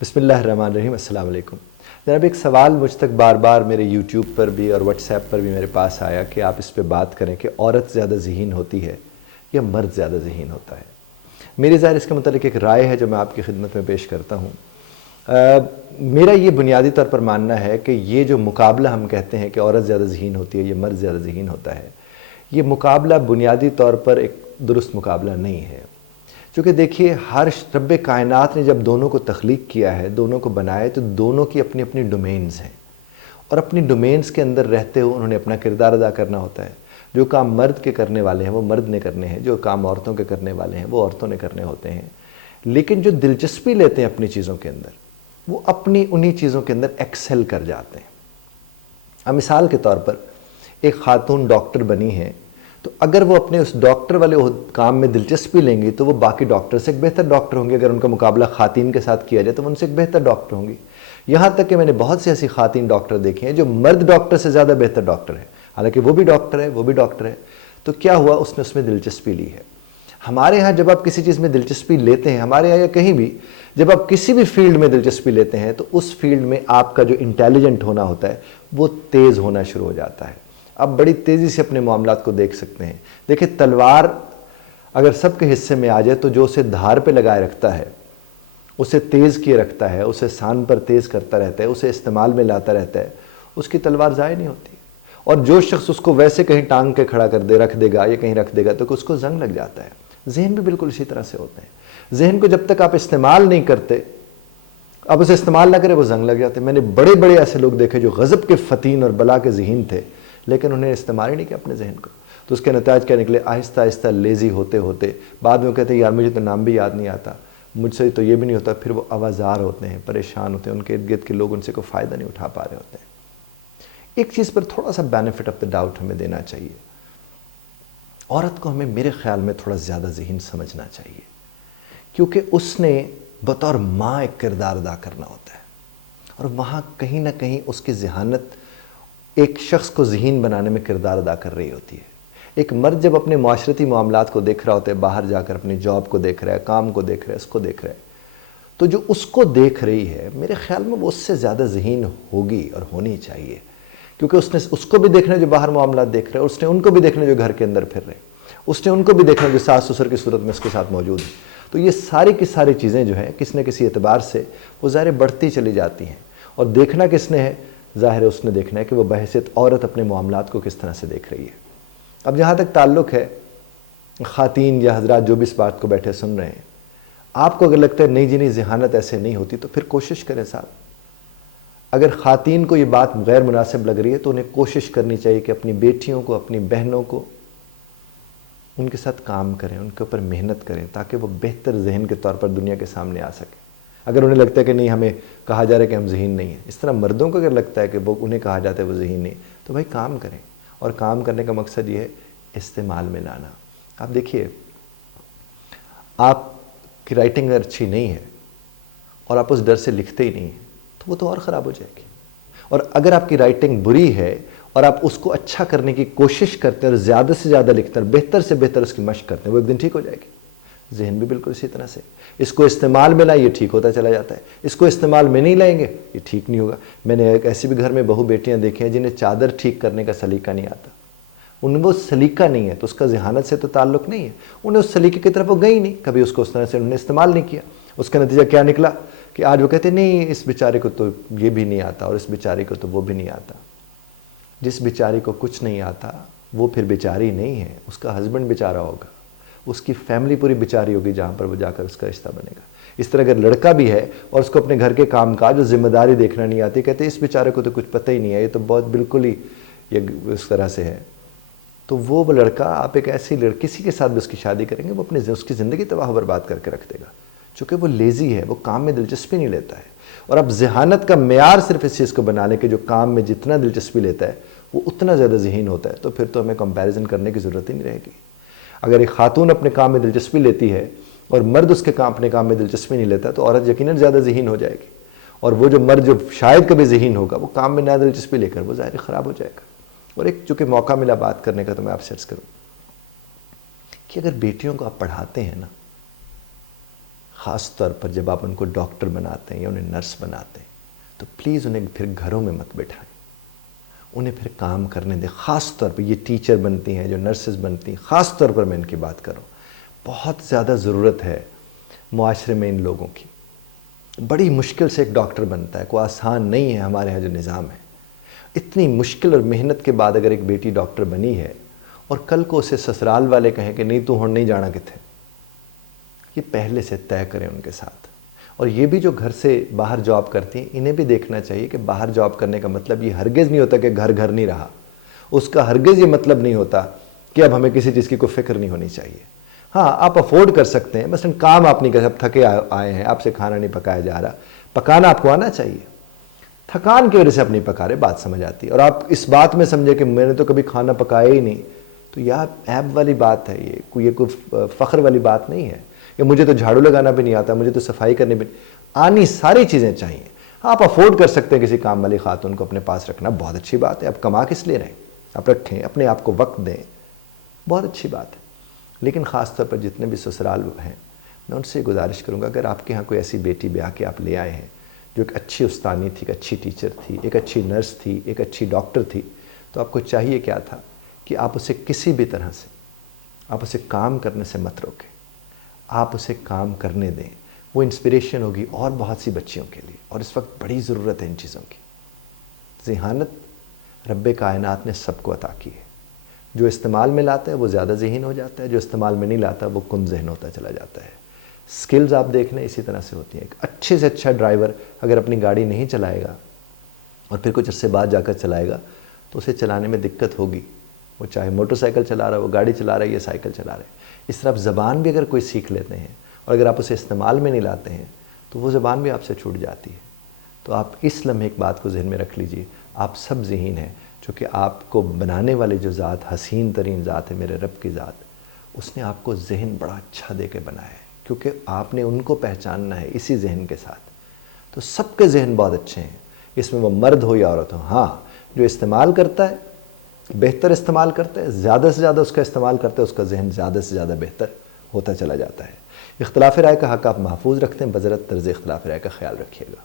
بسم اللہ الرحمن الرحیم۔ السلام علیکم جناب، ایک سوال مجھ تک بار بار میرے یوٹیوب پر بھی اور واٹس ایپ پر بھی میرے پاس آیا کہ آپ اس پہ بات کریں کہ عورت زیادہ ذہین ہوتی ہے یا مرد زیادہ ذہین ہوتا ہے۔ میری ظاہر اس کے متعلق ایک رائے ہے جو میں آپ کی خدمت میں پیش کرتا ہوں۔ میرا یہ بنیادی طور پر ماننا ہے کہ یہ جو مقابلہ ہم کہتے ہیں کہ عورت زیادہ ذہین ہوتی ہے یا مرد زیادہ ذہین ہوتا ہے، یہ مقابلہ بنیادی طور پر ایک درست مقابلہ نہیں ہے۔ چونکہ دیکھیے، رب کائنات نے جب دونوں کو تخلیق کیا ہے، دونوں کو بنایا ہے، تو دونوں کی اپنی اپنی ڈومینز ہیں، اور اپنی ڈومینز کے اندر رہتے ہوئے انہوں نے اپنا کردار ادا کرنا ہوتا ہے۔ جو کام مرد کے کرنے والے ہیں وہ مرد نے کرنے ہیں، جو کام عورتوں کے کرنے والے ہیں وہ عورتوں نے کرنے ہوتے ہیں۔ لیکن جو دلچسپی لیتے ہیں اپنی چیزوں کے اندر، وہ اپنی انہی چیزوں کے اندر ایکسل کر جاتے ہیں۔ اب مثال کے طور پر ایک خاتون ڈاکٹر بنی ہے، تو اگر وہ اپنے اس ڈاکٹر والے کام میں دلچسپی لیں گی تو وہ باقی ڈاکٹر سے ایک بہتر ڈاکٹر ہوں گی۔ اگر ان کا مقابلہ خواتین کے ساتھ کیا جائے تو وہ ان سے ایک بہتر ڈاکٹر ہوں گی۔ یہاں تک کہ میں نے بہت سی ایسی خواتین ڈاکٹر دیکھے ہیں جو مرد ڈاکٹر سے زیادہ بہتر ڈاکٹر ہیں، حالانکہ وہ بھی ڈاکٹر ہے۔ تو کیا ہوا؟ اس نے اس میں دلچسپی لی ہے۔ ہمارے ہاں جب آپ کسی چیز میں دلچسپی لیتے ہیں، ہمارے ہاں یا کہیں بھی جب آپ کسی بھی فیلڈ میں دلچسپی لیتے ہیں، تو اس فیلڈ میں آپ کا جو انٹیلیجنٹ ہونا ہوتا ہے وہ تیز ہونا شروع ہو جاتا ہے۔ آپ بڑی تیزی سے اپنے معاملات کو دیکھ سکتے ہیں۔ دیکھیں، تلوار اگر سب کے حصے میں آ جائے تو جو اسے دھار پہ لگائے رکھتا ہے، اسے تیز کیے رکھتا ہے، اسے سان پر تیز کرتا رہتا ہے، اسے استعمال میں لاتا رہتا ہے، اس کی تلوار ضائع نہیں ہوتی۔ اور جو شخص اس کو ویسے کہیں ٹانگ کے کھڑا کر دے، رکھ دے گا یا کہیں رکھ دے گا تو اس کو زنگ لگ جاتا ہے۔ ذہن بھی بالکل اسی طرح سے ہوتے ہیں۔ ذہن کو جب تک آپ استعمال نہیں کرتے، آپ اسے استعمال نہ کریں، وہ زنگ لگ جاتے ہیں۔ میں نے بڑے بڑے ایسے لوگ دیکھے جو غضب کے فتین اور بلا کے ذہین تھے، لیکن انہیں استعمال ہی نہیں کیا اپنے ذہن کو، تو اس کے نتائج کیا نکلے؟ آہستہ آہستہ لیزی ہوتے ہوتے بعد میں وہ کہتے ہیں یار مجھے تو نام بھی یاد نہیں آتا، مجھ سے تو یہ بھی نہیں ہوتا۔ پھر وہ آوازار ہوتے ہیں، پریشان ہوتے ہیں، ان کے ارد گرد کے لوگ ان سے کوئی فائدہ نہیں اٹھا پا رہے ہوتے ہیں۔ ایک چیز پر تھوڑا سا بینیفٹ آف دا ڈاؤٹ ہمیں دینا چاہیے۔ عورت کو ہمیں میرے خیال میں تھوڑا زیادہ ذہین سمجھنا چاہیے، کیونکہ اس نے بطور ماں ایک کردار ادا کرنا ہوتا ہے، اور وہاں کہیں نہ کہیں اس کی ذہانت ایک شخص کو ذہین بنانے میں کردار ادا کر رہی ہوتی ہے۔ ایک مرد جب اپنے معاشرتی معاملات کو دیکھ رہا ہوتا ہے، باہر جا کر اپنی جاب کو دیکھ رہا ہے، کام کو دیکھ رہا ہے، اس کو دیکھ رہا ہے، تو جو اس کو دیکھ رہی ہے میرے خیال میں وہ اس سے زیادہ ذہین ہوگی اور ہونی چاہیے، کیونکہ اس نے اس کو بھی دیکھنا ہے جو باہر معاملات دیکھ رہے ہیں، اس نے ان کو بھی دیکھنا ہے جو گھر کے اندر پھر رہے ہیں، اس نے ان کو بھی دیکھنا ہے جو ساس سسر کی صورت میں اس کے ساتھ موجود ہیں۔ تو یہ ساری کی ساری چیزیں جو ہیں کسی نہ کسی اعتبار سے وہ ظاہر بڑھتی چلی جاتی ہیں، اور دیکھنا کس نے ہے؟ ظاہر ہے اس نے دیکھنا ہے کہ وہ بحیثیت عورت اپنے معاملات کو کس طرح سے دیکھ رہی ہے۔ اب جہاں تک تعلق ہے خواتین یا حضرات جو بھی اس بات کو بیٹھے سن رہے ہیں، آپ کو اگر لگتا ہے نہیں جی نہیں ذہانت ایسے نہیں ہوتی، تو پھر کوشش کریں صاحب۔ اگر خواتین کو یہ بات غیر مناسب لگ رہی ہے تو انہیں کوشش کرنی چاہیے کہ اپنی بیٹیوں کو، اپنی بہنوں کو، ان کے ساتھ کام کریں، ان کے اوپر محنت کریں، تاکہ وہ بہتر ذہن کے طور پر دنیا کے سامنے آ سکیں۔ اگر انہیں لگتا ہے کہ نہیں ہمیں کہا جا رہا ہے کہ ہم ذہین نہیں ہیں، اس طرح مردوں کو اگر لگتا ہے کہ وہ انہیں کہا جاتا ہے وہ ذہین نہیں، تو بھائی کام کریں، اور کام کرنے کا مقصد یہ ہے استعمال میں لانا۔ آپ دیکھیے، آپ کی رائٹنگ اگر اچھی نہیں ہے اور آپ اس ڈر سے لکھتے ہی نہیں ہیں تو وہ تو اور خراب ہو جائے گی، اور اگر آپ کی رائٹنگ بری ہے اور آپ اس کو اچھا کرنے کی کوشش کرتے ہیں اور زیادہ سے زیادہ لکھتے ہیں، بہتر سے بہتر اس کی مشق کرتے ہیں، وہ ایک دن ٹھیک ہو جائے گی۔ ذہن بھی بالکل اسی طرح سے، اس کو استعمال میں لائیں، یہ ٹھیک ہوتا چلا جاتا ہے، اس کو استعمال میں نہیں لائیں گے یہ ٹھیک نہیں ہوگا۔ میں نے ایک ایسی بھی گھر میں بہو بیٹیاں دیکھی ہیں جنہیں چادر ٹھیک کرنے کا سلیقہ نہیں آتا۔ ان وہ سلیقہ نہیں ہے تو اس کا ذہانت سے تو تعلق نہیں ہے، انہیں اس سلیقے کی طرف وہ گئی نہیں، کبھی اس کو اس طرح سے انہوں نے استعمال نہیں کیا۔ اس کا نتیجہ کیا نکلا کہ آج وہ کہتے ہیں نہیں اس بیچارے کو تو یہ بھی نہیں آتا، اور اس بیچارے کو تو وہ بھی نہیں آتا۔ جس بیچاری کو کچھ نہیں آتا وہ پھر بیچاری نہیں ہے، اس کا ہسبینڈ بیچارہ ہوگا، اس کی فیملی پوری بیچاری ہوگی جہاں پر وہ جا کر اس کا رشتہ بنے گا۔ اس طرح اگر لڑکا بھی ہے اور اس کو اپنے گھر کے کام کاج اور ذمہ داری دیکھنا نہیں آتی، کہتے ہیں اس بیچارے کو تو کچھ پتہ ہی نہیں ہے، یہ تو بہت بالکل ہی یہ اس طرح سے ہے، تو وہ لڑکا آپ ایک ایسی کسی کے ساتھ بھی اس کی شادی کریں گے وہ اس کی زندگی تباہ و برباد کر کے رکھ دے گا، چونکہ وہ لیزی ہے، وہ کام میں دلچسپی نہیں لیتا ہے۔ اور اب ذہانت کا معیار صرف اس چیز کو بنا لیں کہ جو کام میں جتنا دلچسپی لیتا ہے وہ اتنا زیادہ ذہین ہوتا ہے، تو پھر تو ہمیں کمپیریزن کرنے کی ضرورت ہی نہیں رہے گی۔ اگر ایک خاتون اپنے کام میں دلچسپی لیتی ہے اور مرد اس کے اپنے کام میں دلچسپی نہیں لیتا تو عورت یقیناً زیادہ ذہین ہو جائے گی، اور وہ جو مرد جو شاید کبھی ذہین ہوگا وہ کام میں نہ دلچسپی لے کر وہ ظاہر خراب ہو جائے گا۔ اور ایک چونکہ موقع ملا بات کرنے کا تو میں آپ سے عرض کروں کہ اگر بیٹیوں کو آپ پڑھاتے ہیں نا، خاص طور پر جب آپ ان کو ڈاکٹر بناتے ہیں یا انہیں نرس بناتے ہیں تو پلیز انہیں پھر گھروں میں مت بٹھائیں، انہیں پھر کام کرنے دیں. خاص طور پر یہ ٹیچر بنتی ہیں، جو نرسز بنتی ہیں، خاص طور پر میں ان کی بات کروں، بہت زیادہ ضرورت ہے معاشرے میں ان لوگوں کی. بڑی مشکل سے ایک ڈاکٹر بنتا ہے، کوئی آسان نہیں ہے ہمارے ہاں جو نظام ہے. اتنی مشکل اور محنت کے بعد اگر ایک بیٹی ڈاکٹر بنی ہے اور کل کو اسے سسرال والے کہیں کہ نہیں تو ہن نہیں جانا کتنے، یہ پہلے سے طے کریں ان کے ساتھ. اور یہ بھی جو گھر سے باہر جاب کرتی ہیں انہیں بھی دیکھنا چاہیے کہ باہر جاب کرنے کا مطلب یہ ہرگز نہیں ہوتا کہ گھر گھر نہیں رہا. اس کا ہرگز یہ مطلب نہیں ہوتا کہ اب ہمیں کسی چیز کی کوئی فکر نہیں ہونی چاہیے. ہاں آپ افورڈ کر سکتے ہیں، مثلا کام آپ نہیں کر سکتے، تھکے آئے ہیں، آپ سے کھانا نہیں پکایا جا رہا، پکانا آپ کو آنا چاہیے. تھکان کی وجہ سے آپ نہیں پکا رہے، بات سمجھ آتی ہے. اور آپ اس بات میں سمجھے کہ میں نے تو کبھی کھانا پکایا ہی نہیں، تو یہ عیب والی بات ہے، یہ کوئی فخر والی بات نہیں ہے. کہ مجھے تو جھاڑو لگانا بھی نہیں آتا، مجھے تو صفائی کرنے بھی آنی، ساری چیزیں چاہیے. آپ افورڈ کر سکتے ہیں کسی کام والی خاتون کو اپنے پاس رکھنا، بہت اچھی بات ہے. آپ کما کس لیے رہیں، آپ رکھیں، اپنے آپ کو وقت دیں، بہت اچھی بات ہے. لیکن خاص طور پر جتنے بھی سسرال ہیں، میں ان سے گزارش کروں گا اگر آپ کے ہاں کوئی ایسی بیٹی بیاہ کے آپ لے آئے ہیں جو ایک اچھی استانی تھی، ایک اچھی ٹیچر تھی، ایک اچھی نرس تھی، ایک اچھی ڈاکٹر تھی، تو آپ کو چاہیے کیا تھا کہ آپ اسے کسی بھی طرح سے، آپ اسے کام کرنے سے مت روکیں، آپ اسے کام کرنے دیں. وہ انسپریشن ہوگی اور بہت سی بچیوں کے لیے، اور اس وقت بڑی ضرورت ہے ان چیزوں کی. ذہانت رب کائنات نے سب کو عطا کی ہے. جو استعمال میں لاتا ہے وہ زیادہ ذہین ہو جاتا ہے، جو استعمال میں نہیں لاتا وہ کم ذہن ہوتا چلا جاتا ہے. سکلز آپ دیکھ لیں اسی طرح سے ہوتی ہیں. ایک اچھے سے اچھا ڈرائیور اگر اپنی گاڑی نہیں چلائے گا اور پھر کچھ عرصے بعد جا کر چلائے گا تو اسے چلانے میں دقت ہوگی. وہ چاہے موٹر سائیکل چلا رہا ہے، وہ گاڑی چلا رہا ہے یا سائیکل چلا رہا ہے. اس طرح آپ زبان بھی اگر کوئی سیکھ لیتے ہیں اور اگر آپ اسے استعمال میں نہیں لاتے ہیں تو وہ زبان بھی آپ سے چھوٹ جاتی ہے. تو آپ اس لمحے ایک بات کو ذہن میں رکھ لیجئے، آپ سب ذہین ہیں، چونکہ آپ کو بنانے والے جو ذات حسین ترین ذات ہے، میرے رب کی ذات، اس نے آپ کو ذہن بڑا اچھا دے کے بنایا ہے، کیونکہ آپ نے ان کو پہچاننا ہے اسی ذہن کے ساتھ. تو سب کے ذہن بہت اچھے ہیں، اس میں وہ مرد ہو یا عورت ہو. ہاں جو استعمال کرتا ہے، بہتر استعمال کرتا ہے، زیادہ سے زیادہ اس کا استعمال کرتا ہے، اس کا ذہن زیادہ سے زیادہ بہتر ہوتا چلا جاتا ہے. اختلاف رائے کا حق آپ محفوظ رکھتے ہیں، بذرت طرز اختلاف رائے کا خیال رکھیے گا.